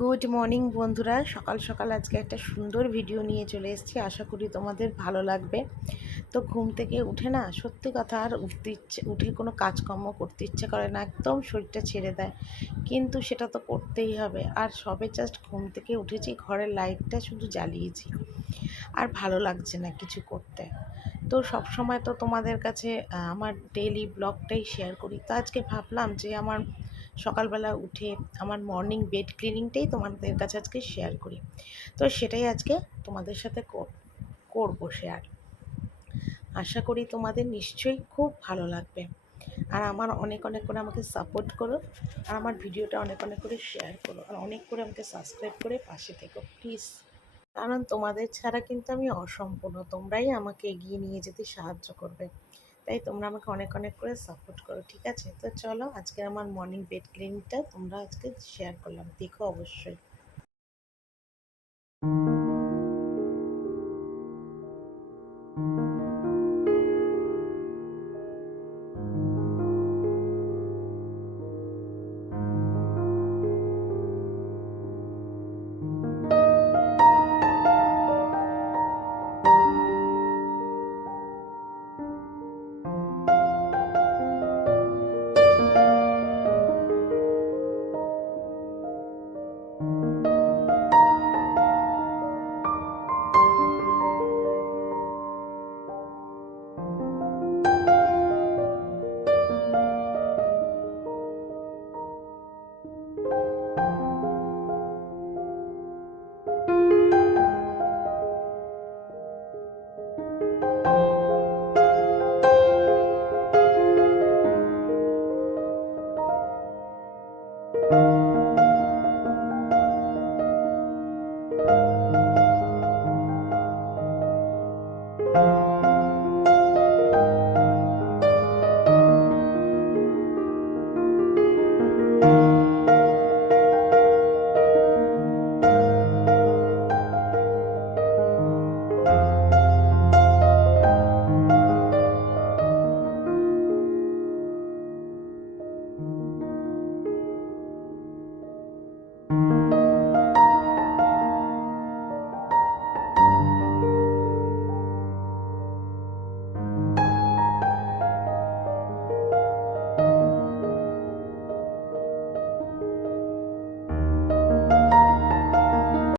Good morning বন্ধুরা, সকাল সকাল আজকে একটা সুন্দর ভিডিও নিয়ে চলে এসেছি। আশা করি তোমাদের ভালো লাগবে। তো ঘুম থেকে উঠে না, সত্যি কথা আর উঠে কোনো কাজকর্ম করতে ইচ্ছে করে না, একদম শরীরটা ছেড়ে দেয়। কিন্তু সেটা তো করতেই হবে। আর সবে জাস্ট ঘুম থেকে উঠেছি, ঘরের লাইটটা শুধু জ্বালিয়েছি, আর ভালো লাগছে না কিছু করতে। তো সব সময় তো তোমাদের কাছে আমার ডেইলি ব্লগটাই শেয়ার করি। তো আজকে ভাবলাম যে আমার সকালবেলা উঠে আমার মর্নিং বেড ক্লিনিংটাই তোমাদের কাছে আজকে শেয়ার করি। তো সেটাই আজকে তোমাদের সাথে করবো শেয়ার। আশা করি তোমাদের নিশ্চয়ই খুব ভালো লাগবে। আর আমার অনেক অনেক করে আমাকে সাপোর্ট করো, আর আমার ভিডিওটা অনেক অনেক করে শেয়ার করো, আর অনেক করে আমাকে সাবস্ক্রাইব করে পাশে থেকো প্লিজ। কারণ তোমাদের ছাড়া কিন্তু আমি অসম্পূর্ণ, তোমরাই আমাকে এগিয়ে নিয়ে যেতে সাহায্য করবে। তাই তোমরা আমাকে অনেক অনেক করে সাপোর্ট করো, ঠিক আছে? তো চলো, আজকে আমার মর্নিং বেড ক্লিনিংটা তোমরা আজকে শেয়ার করলাম, দেখো অবশ্যই।